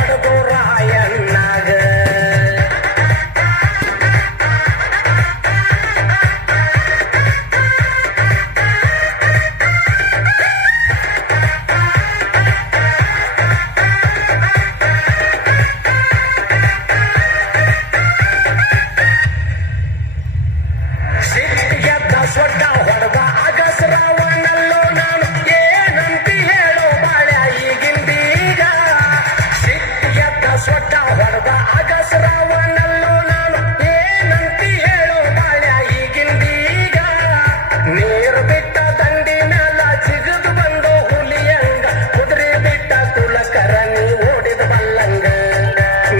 ಹೊಡೆದು ರಾಯಣ್ಣಾಗ ಸೊಡ್ಡ ಹೊಡೆದ ಅಗಸರಾವನಲ್ಲೋ ನಾನು ಏನಂತಿ ಹೇಳೋ ಬಾಳೆ ಈಗಿಂದೀಗ ಸಿಟ್ಟಿಗೆದ್ದ ಸೊಡ್ಡ ಹೊಡೆದ ಅಗಸರಾವನಲ್ಲೋ ನಾನು ಏನಂತಿ ಹೇಳೋ ಬಾಳೆ ಈಗಿಂದೀಗ ನೀರು ಬಿಟ್ಟ ದಂಡಿ ಮ್ಯಾಲ ಜಿಗಿದು ಬಂದು ಹುಲಿಯಂಗ ಕುದುರೆ ಬಿಟ್ಟ ತುಳಕರ ನೀ ಓಡಿದ ಬಲ್ಲಂಗ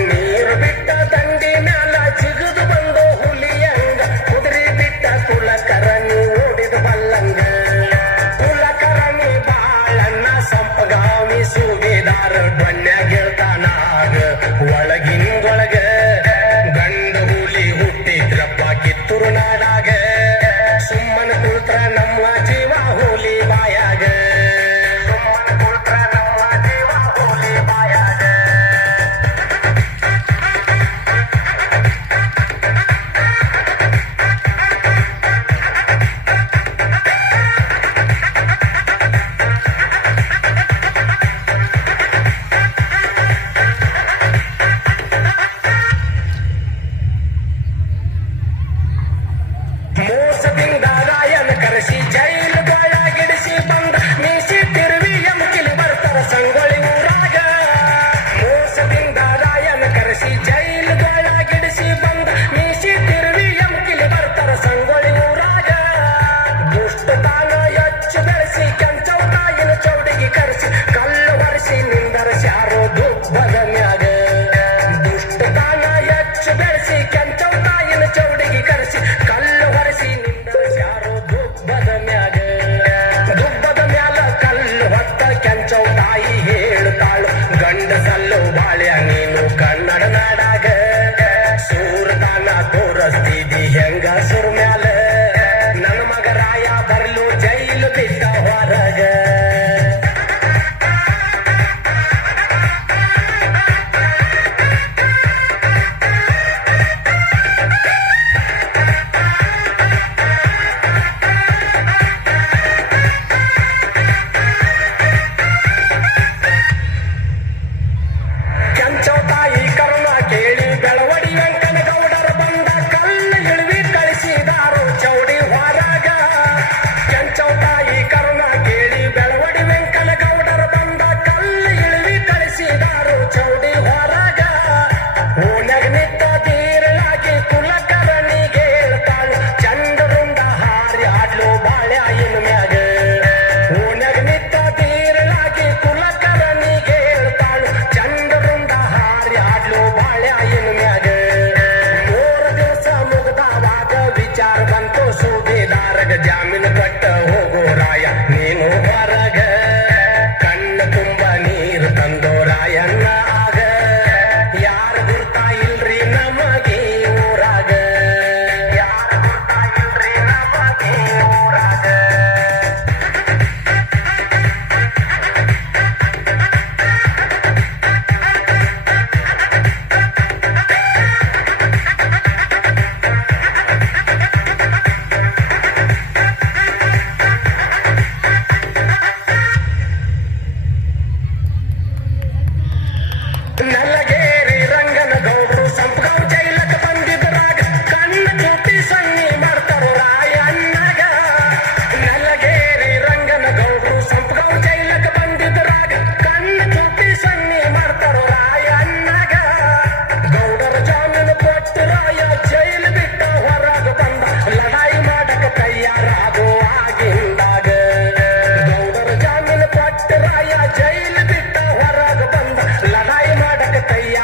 ನೀರು ಬಿಟ್ಟ ದಂಡಿ ಮ್ಯಾಲ ಜಿಗಿದು ಬಂದು ಹುಲಿಯಂಗ ಕುದುರೆ ಬಿಟ್ಟ ತುಳಕರ ಓಡಿದ ಬಲ್ಲಂಗ ತುಳಕರಣಿ ಬಾಳಣ್ಣ ಸಂಪಗಾಮಿ ಸುಬೇದಾರ ಡೊನ್ಯ ಗೆಳ್ತಾನಾಗ ಒಳಗಿಂದೊಳಗ ಗಂಡ ಹುಲಿ ಹುಟ್ಟಿದ್ರಪ್ಪ ಕಿತ್ತೂರು ನಾಡಾಗ ಸುಮ್ಮನ ಕುಳ್ತ್ರ ನಮ್ಮ ಜೀವ ಹುಲಿ ಬಾಯಾಗ ಸುಮ್ಮನ ಕುಳ್ತ್ರ ನಮ್ಮ ಜೀವ ಹುಲಿ ಬಾಯಾಗ ಮೋಸದಿಂದ ರಾಯನ ಕರೆಸಿ ಜೈಲುಗೊಳಗಿಡಿಸಿ ಬಂದ ಮೀಸಿ ತಿರುವಿ ಎಮ್ಕಿಲಿ ಬರ್ತಾರ ಸಂಗೊಳ್ಳಿ ಊರಾಗ ಮೋಸದಿಂದ ರಾಯನ ಕರೆಸಿ ಜೈಲುಗೊಳಗಿಡಿಸಿ ಬಂದ ಮೀಸಿ ತಿರುವಿ ಎಮ್ಕಿಲಿ ಬರ್ತಾರ ಸಂಗೊಳ್ಳಿ ಊರಾಗ ದುಷ್ಟತಾನ ಹೆಚ್ಚು ಬೆಳೆಸಿ ಕೆಂಚವ ತಾಯಿನ ಚೌಡಿಗೆ ಕರೆಸಿ ಕಲ್ಲು ಒರೆಸಿ ನಿಂದರಸ್ಯಾರೋ ದುಬ್ಬದ ಮ್ಯಾಗ ದುಷ್ಟತಾನ ಹೆಚ್ಚು ಬೆಳೆಸಿ ಕೆಂಚವ ತಾಯಿನ ಚೌಡಿಗೆ ಕರೆಸಿ ಕಲ್ಲು ಹೊರೆಸಿ ನಿಂದರಸ್ಯಾರೋ ದುಬ್ಬದ ಮ್ಯಾಗ ದುಬ್ಬದ ಮ್ಯಾಲ ಕಲ್ಲು ಹೊತ್ತ ಕೆಂಚವ ತಾಯಿ ಹೇಳುತ್ತಾಳು ಗಂಡಸಲ್ಲು ಬಾಳ್ಯ ನೀನು ಕನ್ನಡ ನಾಡಾಗ ಸೂರದಾನ ತೋರಸ್ತಿದಿ ಹೆಂಗ ಸುರ್ ಮ್ಯಾಲ ನನ್ನ ಮಗ ರಾಯ ಬರ್ಲು ಜೈಲು ಬಿಟ್ಟ ಹೊರಗ ಕೆಂಚವ ತಾಯಿ ಕರುಣ ಕೇಳಿ ಬೆಳವಡಿ ವೆಂಕನ ಗೌಡರ ಬಂದ ಕಲ್ಲು ಇಳಿವಿ ಕಳಿಸಿದಾರು ಚೌಡಿ ಹೊರಗ ಕೆಂಚವ ತಾಯಿ ಕರುಣ ಕೇಳಿ ಬೆಳವಡಿ ವೆಂಕನ ಗೌಡರ ಬಂದ ಕಲ್ಲು ಇಳಿವಿ ಕಳಿಸಿದಾರು ಚೌಡಿ ಹೊರಗ ಓನ್ಯಾಗ ನಿಂತ ತೀರಲಾಗಿ ಕುಲಕರಣಿಗೆ ಹೇಳ್ತಾಳು ಚಂದ್ರರುಂಡ ಹಾರಿ ಆಡ್ಲು ಬಾಳ್ಯಾಯಿನ ಮ್ಯಾಗ ಓನ್ಯಾಗ ನಿಂತ ತೀರಲಾಗಿ ಕುಲಕರಣಿಗೆ ಹೇಳ್ತಾಳು ಚಂದ್ರರುಂಡ ಹಾರಿ ಆಡ್ಲು ಬಾಳ್ಯಾಯಿನ ಮ್ಯಾಗ 3 ದಿವಸ ಮುಗ್ದಾವಾಗ ವಿಚಾರ ಬಂತು ಸುಬೇದಾರಗ ಜಾಮೀನು ಕಟ್ಟ ಹೋಗೋ ರಾಯ ನೀನು ಹೊರಗ ಕಣ್ಣು ತುಂಬ ನೀರು ತಂದೋ ರಾಯಣ್ಣ ಆಗ ಯಾರ ಗುರ್ತಾ ಇಲ್ರಿ ನಮಗೆ ಊರಾಗ ಯಾರ ಗುರ್ತಾ ಇಲ್ರಿ ನಮಗೆ ಊರಾಗ ನಲ್ಲಗೇರಿ ರಂಗನ ಗೌಡ್ರು ಸಂಪಗಾವ್ ಜೈಲಕ್ಕೆ ಬಂದಿದ್ರಾಗ ಕಣ್ಣ ಚೂಟಿ ಸನ್ನಿ ಮಾಡ್ತಾರೋ ರಾಯಣ್ಣಗ ನಲ್ಲಗೇರಿ ರಂಗನ ಗೌಡ್ರು ಸಂಪಗಾವ್ ಜೈಲಕ್ಕೆ ಬಂದಿದ್ರಾಗ ಕಣ್ಣ ಚೂಟಿ ಸನ್ನಿ ಮಾಡ್ತಾರೋ ರಾಯಣ್ಣಗ ಗೌಡರ ಜಾಮೀನು ಕೊಟ್ಟು ರಾಯ ಜೈಲು ಬಿಟ್ಟ ಹೊರಗ ಬಂದ ಲಡಾಯಿ ಮಾಡಕ ತಯಾರಾಗೋ ಆಗಿಂದಾಗ ಗೌಡರ ಜಾಮೀನು ಕೊಟ್ಟು ರಾಯ ಜೈಲು ಬಿಟ್ಟ ಹೊರಗ ಬಂದ ಲಡಾಯಿ ಮಾಡಕ ತಯಾರ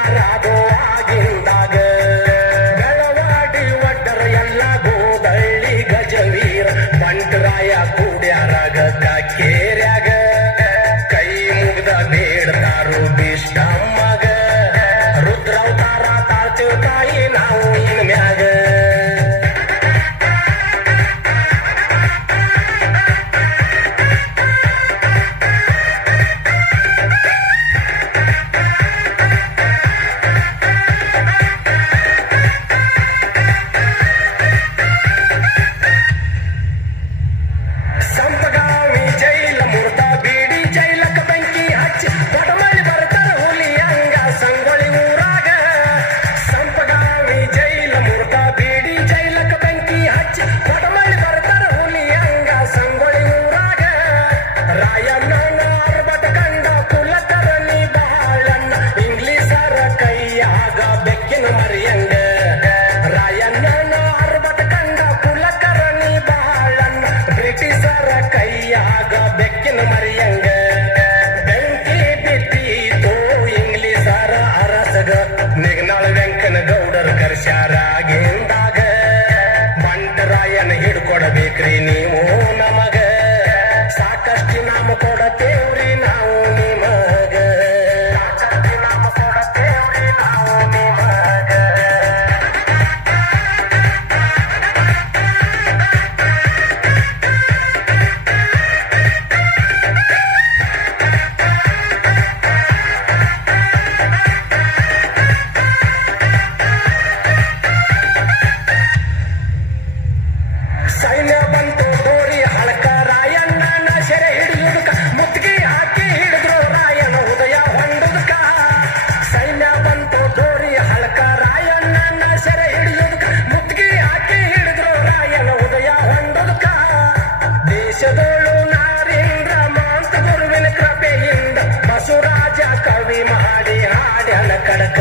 ಹುಷಾರಾಗಿಂದಾಗ ಬಂಟರಾಯನ ಹಿಡ್ಕೊಡ್ಬೇಕ್ರಿ ನೀವು ನಮಗ ಸಾಕಷ್ಟು ನಾಮ ಕೊಡತೇವ್ರಿ ನಾವು ನಿಮಗ ಸಾಕಷ್ಟು ನಾಮ ಕೊಡತೇವ್ರಿ ನಾವು ನಿಮಗ ಸೈನ್ಯ ಬಂತು ದೋರಿ ಹಳಕ ರಾಯಣ್ಣನ ಸೆರೆ ಹಿಡಿಯುದಕ್ಕ ಮುತ್ತಿಗೆ ಹಾಕಿ ಹಿಡಿದ್ರು ರಾಯನ ಉದಯ ಹೊಂಡುದಕ್ಕ ಸೈನ್ಯ ಬಂತು ದೋರಿ ಹಳಕ ರಾಯಣ್ಣನ ಸೆರೆ ಹಿಡಿಯುದಕ್ಕ ಮುತ್ತಿಗೆ ಹಾಕಿ ಹಿಡಿದ್ರು ರಾಯನ ಉದಯ ಹೊಂಡುದಕ್ಕ ದೇಶದೋಳು ನಾರೇಂದ್ರ ಮಾಂತ ಗುರುವಿನ ಕೃಪೆಯಿಂದ ಬಸವರಾಜ ಕವಿ ಮಾಡಿ ಹಾಡ್ಯಾನ ಕಡಕ